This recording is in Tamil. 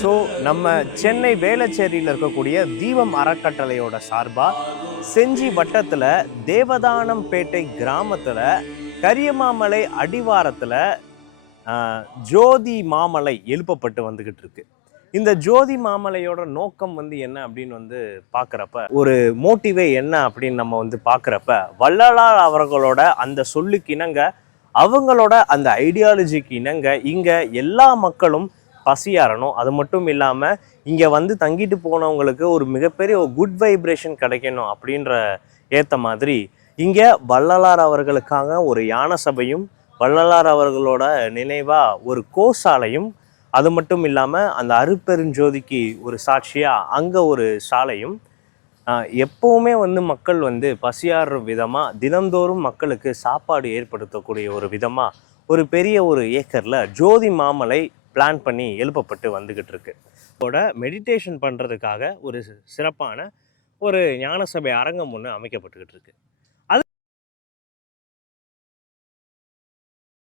ஸோ நம்ம சென்னை வேளச்சேரியில் இருக்கக்கூடிய தீபம் அறக்கட்டளையோட சார்பாக செஞ்சி வட்டத்தில் தேவதானம்பேட்டை கிராமத்தில் கரியமாமலை அடிவாரத்தில் ஜோதி மாமலை எழுப்பப்பட்டு வந்துக்கிட்டு இருக்கு. இந்த ஜோதி மாமலையோட நோக்கம் என்ன அப்படின்னு பார்க்குறப்ப, ஒரு மோட்டிவே என்ன அப்படின்னு நம்ம பார்க்குறப்ப, வள்ளலார் அவர்களோட அந்த சொல்லுக்கு இணங்க, அவங்களோட அந்த ஐடியாலஜிக்கு இணங்க இங்கே எல்லா மக்களும் பசியாறணும். அது மட்டும் இல்லாமல் இங்கே தங்கிட்டு போனவங்களுக்கு ஒரு மிகப்பெரிய ஒரு குட் வைப்ரேஷன் கிடைக்கணும் அப்படின்ற ஏற்ற மாதிரி இங்கே வள்ளலார் அவர்களுக்காக ஒரு யானை சபையும், வள்ளலார் அவர்களோட நினைவாக ஒரு கோசாலையும், அது மட்டும் இல்லாமல் அந்த அருட்பெருஞ்சோதிக்கு ஒரு சாட்சியாக அங்கே ஒரு சாலையும், எப்போவுமே மக்கள் பசியாறுற விதமாக தினந்தோறும் மக்களுக்கு சாப்பாடு ஏற்படுத்தக்கூடிய ஒரு விதமாக ஒரு பெரிய ஒரு ஏக்கரில் ஜோதி மாமலை பிளான் பண்ணி எழுப்பப்பட்டு வந்துக்கிட்டு இருக்கு. அதோட மெடிடேஷன் பண்ணுறதுக்காக ஒரு சிறப்பான ஒரு ஞான சபை அரங்கம் ஒன்று அமைக்கப்பட்டுக்கிட்டு இருக்கு.